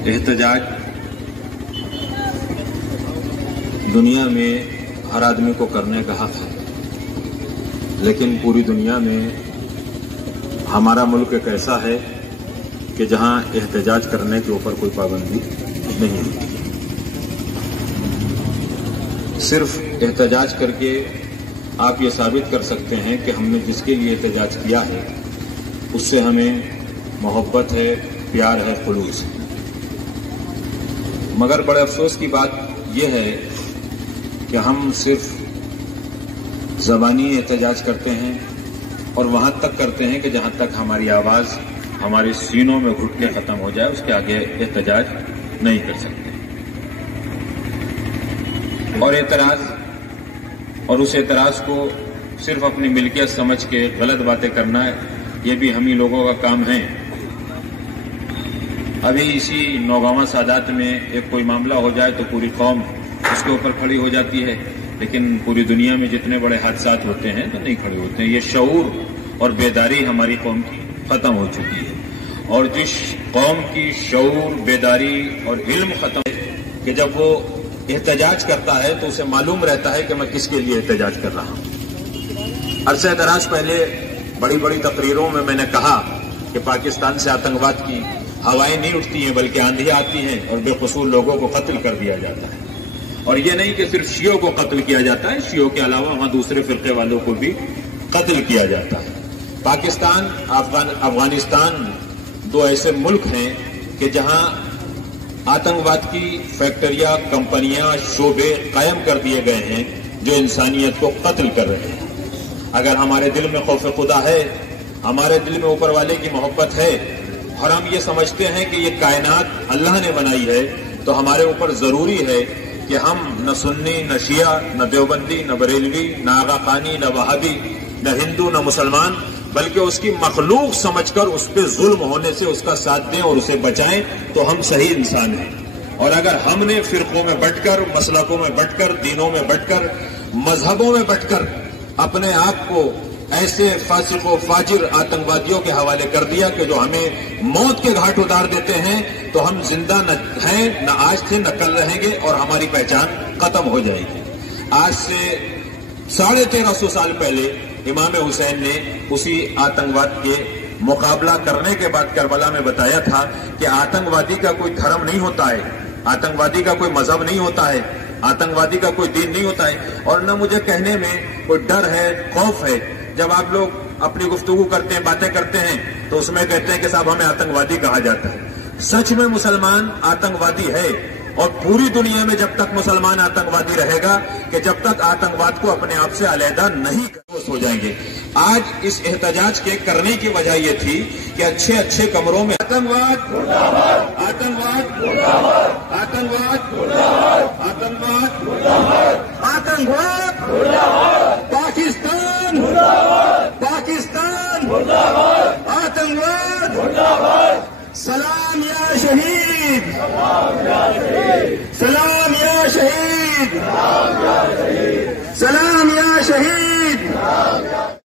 एहतजाज दुनिया में हर आदमी को करने का हक है, लेकिन पूरी दुनिया में हमारा मुल्क एक ऐसा है कि जहां एहतजाज करने के ऊपर कोई पाबंदी नहीं है। सिर्फ एहतजाज करके आप ये साबित कर सकते हैं कि हमने जिसके लिए एहतजाज किया है उससे हमें मोहब्बत है, प्यार है, खुलूस है। मगर बड़े अफसोस की बात यह है कि हम सिर्फ ज़बानी एहतजाज करते हैं और वहां तक करते हैं कि जहां तक हमारी आवाज़ हमारे सीनों में घुट के ख़त्म हो जाए, उसके आगे एहतजाज नहीं कर सकते। और एतराज़ और उस एतराज़ को सिर्फ अपनी मिल्कियत समझ के गलत बातें करना है, ये भी हम ही लोगों का काम है। अभी इसी नौगावा सादात में एक कोई मामला हो जाए तो पूरी कौम उसके ऊपर खड़ी हो जाती है, लेकिन पूरी दुनिया में जितने बड़े हादसात होते हैं तो नहीं खड़े होते हैं। ये शऊर और बेदारी हमारी कौम की खत्म हो चुकी है। और जिस कौम की शऊर, बेदारी और इल्म खत्म है कि जब वो एहतजाज करता है तो उसे मालूम रहता है कि मैं किसके लिए एहतजाज कर रहा हूं। अरसे दराज पहले बड़ी बड़ी तकरीरों में मैंने कहा कि पाकिस्तान से आतंकवाद की हवाएं नहीं उठती हैं, बल्कि आंधियां आती हैं और बेकसूर लोगों को कत्ल कर दिया जाता है। और ये नहीं कि सिर्फ शियों को कत्ल किया जाता है, शियों के अलावा वहां दूसरे फिरके वालों को भी कत्ल किया जाता है। पाकिस्तान, अफगानिस्तान दो ऐसे मुल्क हैं कि जहां आतंकवाद की फैक्ट्रियां, कंपनियां, शोबे कायम कर दिए गए हैं जो इंसानियत को कत्ल कर रहे हैं। अगर हमारे दिल में खौफ खुदा है, हमारे दिल में ऊपर वाले की मोहब्बत है और हम ये समझते हैं कि ये कायनात अल्लाह ने बनाई है, तो हमारे ऊपर जरूरी है कि हम न सुन्नी, न शिया, न देवबंदी, न बरेलवी, न आगा खानी, न वहाबी, न हिंदू, न मुसलमान, बल्कि उसकी मखलूक समझकर उस पर जुल्म होने से उसका साथ दें और उसे बचाएं, तो हम सही इंसान हैं। और अगर हमने फिरकों में बंटकर, मसलकों में बंटकर, दीनों में बंटकर, मजहबों में बंटकर अपने आप को ऐसे फासिको फाजिर आतंकवादियों के हवाले कर दिया कि जो हमें मौत के घाट उतार देते हैं, तो हम जिंदा न हैं, न आज थे, न कल रहेंगे और हमारी पहचान खत्म हो जाएगी। आज से 1350 साल पहले इमाम हुसैन ने उसी आतंकवाद के मुकाबला करने के बाद करबला में बताया था कि आतंकवादी का कोई धर्म नहीं होता है, आतंकवादी का कोई मजहब नहीं होता है, आतंकवादी का कोई दीन नहीं होता है। और न मुझे कहने में कोई डर है, खौफ है। जब आप लोग अपनी गुफ्तगू करते हैं, बातें करते हैं, तो उसमें कहते हैं कि साहब हमें आतंकवादी कहा जाता है। सच में मुसलमान आतंकवादी है, और पूरी दुनिया में जब तक मुसलमान आतंकवादी रहेगा कि जब तक आतंकवाद को अपने आप से अलहदा नहीं हो जाएंगे। आज इस एहतजाज के करने की वजह यह थी कि अच्छे अच्छे कमरों में आतंकवाद, आतंकवाद, आतंकवाद, आतंकवाद, आतंकवाद, पाकिस्तान, पाकिस्तान, आतंकवाद, सलाम या शहीद, सलाम या शहीद, सलाम या शहीद।